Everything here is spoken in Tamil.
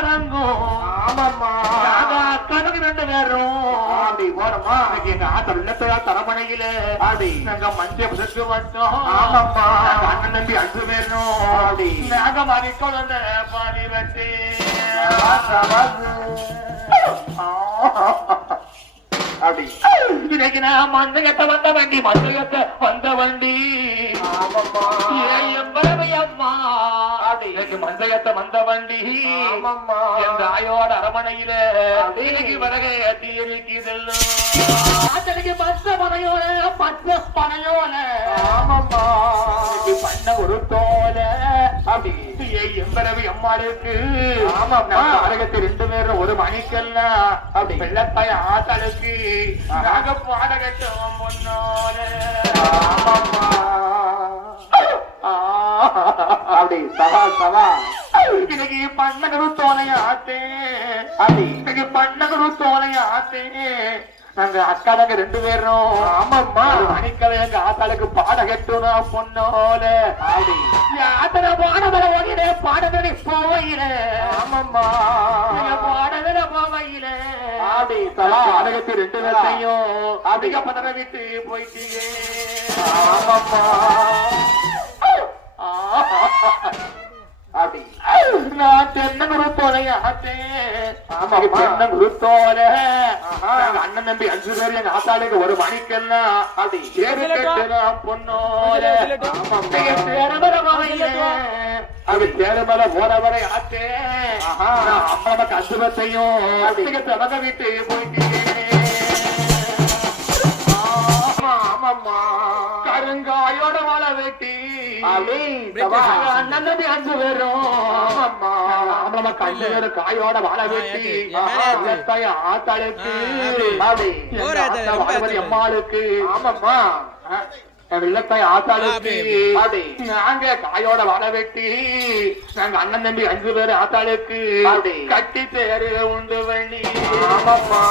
அடங்கும். ஆமாம்மா அக்கானுக்கு 2 பேரும் அப்படி போறோமா. எங்க ஆத்த உள்ளத்தையா தரமணையில அப்படி நாங்க மஞ்சள் புதற்கு வச்சோம். ஆமாம்மா அண்ணன் தம்பி 5 பேரும் அப்படி நாங்க மாதிரி குழந்தை பாடி வச்சு அப்படி இன்னைக்கு நான் மந்தகத்தை வந்த வண்டி மந்தகத்தை வந்த வண்டி. ஆமாம்மா அம்மா இன்னைக்கு மந்தகத்தை வந்த வண்டி. ஆமாம்மா என் தாயோட அரமனையில இன்னைக்கு வரகை அட்டி இருக்கிறது. பச்சை பனையோல பச்சை பனையோல. ஆமாம்மா பண்ண ஒரு தோல அப்படி எம்பரவி அம்மாளுக்கு. ஆமாம்மா அரகத்து 2 பேரும் ஒரு மணிக்கல்ல அப்படி வெள்ளத்தாய ஆத்தாளுக்கு நாங்க பாடகட்டும் முன்னோல. அப்படி சவா சவா இன்னைக்கு பண்ணகரு தோலையாத்தே. அப்படி இன்னைக்கு பண்ணகரு தோலையாத்தே நாங்க அக்காடங்க 2 பேரும். ஆமாம்மா மணிக்கலை எங்க ஆத்தாளுக்கு பாடகட்டுனா பொண்ணோல. அப்படி ஆத்தன பாடவர ஓடினே பாடவரை போவையில. ஆமாம்மா பாடவர போவையில அப்படி தலா அடகத்து 2 பேரையும் அதிக பதற விட்டு போயிட்டீங்க. ஆமாம்மா அப்படி நான் தென்னங்குரு தோலையாத்தே. தென்னங்குருத்தோல அண்ணன் தம்பி 5 பேர் எங்க ஆத்தாளுக்கு ஒரு மணிக்கெல்லாம் அப்படி பொண்ணோல. அப்படி தேரமலை போறவரை ஆத்தே. அம்மாவுக்கு அசுபத்தையும் தமக விட்டு போயிட்டே. கருங்காயோட வாழ வெட்டி அண்ணன் 5 பேரும். ஆமாம்மா கண்ணு காயோட வாழ வெட்டி ஆத்தாளுக்கு அம்மாளுக்கு. ஆமாம்மா வெள்ளத்தாய் ஆத்தாளுக்கு நாங்க காயோட வாழ வெட்டி நாங்க அண்ணன் தம்பி 5 பேரு ஆத்தாளுக்கு கட்டி தேரு உண்டு பண்ணி. ஆமாம்மா